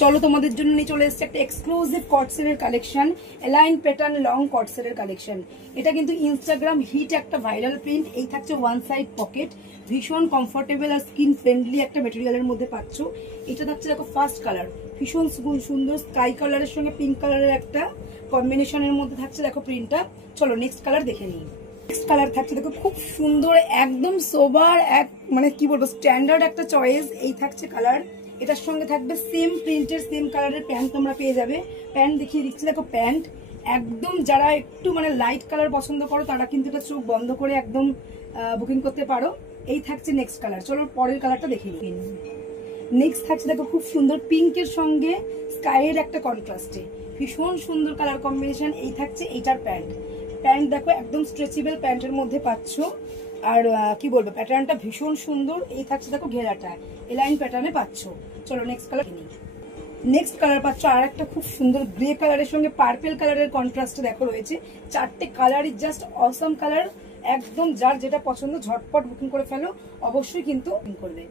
চলো তোমাদের জন্য নিয়ে চলে এসেছে একটা এক্সক্লুসিভ কটসেটের কালেকশন, এলাইন প্যাটার্ন লং কটসেটের কালেকশন। এটা কিন্তু ইনস্টাগ্রাম হিট একটা ভাইরাল প্রিন্ট। এই থাকছে ওয়ান সাইড পকেট, ভীষণ কমফোর্টেবল আর স্কিন ফ্রেন্ডলি একটা মেটেরিয়ালের মধ্যে পাচ্ছ। এটা থাকছে দেখো ফার্স্ট কালার, ভীষণ সুন্দর স্কাই কালারের সঙ্গে পিঙ্ক কালারের একটা কম্বিনেশনের মধ্যে থাকছে দেখো প্রিন্টটা। চলো নেক্সট কালার দেখে নিই। নেক্সট কালার থাকছে দেখো খুব সুন্দর, একদম সোবার, এক মানে কি বলবো স্ট্যান্ডার্ড একটা চয়েস। এই থাকছে কালার, এটার সঙ্গে থাকবে সেম প্রিন্টের সেম কালারের প্যান্ট তোমরা পেয়ে যাবে। প্যান্ট দেখিয়ে দিচ্ছি দেখো, প্যান্ট একদম যারা একটু মানে লাইট কালার পছন্দ করো তারা কিন্তু এটা চোখ বন্ধ করে একদম বুকিং করতে পারো। এই থাকছে নেক্সট কালার। চলো পরের কালারটা দেখে নিই। নেক্সট থাকছে দেখো খুব সুন্দর পিঙ্কের সঙ্গে স্কাইয়ের একটা কন্ট্রাস্টে, ভীষণ সুন্দর কালার কম্বিনেশন। এই থাকছে এইটার প্যান্ট। প্যান্ট দেখো একদম স্ট্রেচেবল প্যান্টের মধ্যে পাচ্ছ, আর কি বলবো প্যাটার্নটা ভীষণ সুন্দর। এই থাকছে দেখো ঘেরাটা এলাইন প্যাটার্নে পাচ্ছ। চলো নেক্সট কালার নিই। নেক্সট কালার পাচ্ছ আর একটা খুব সুন্দর গ্রে কালারের সঙ্গে পার্পেল কালারের কন্ট্রাস্টে দেখো রয়েছে। চারটে কালারই জাস্ট অসম কালার, একদম যার যেটা পছন্দ ঝটপট বুকিং করে ফেলো, অবশ্যই কিন্তু বুকিং করবে।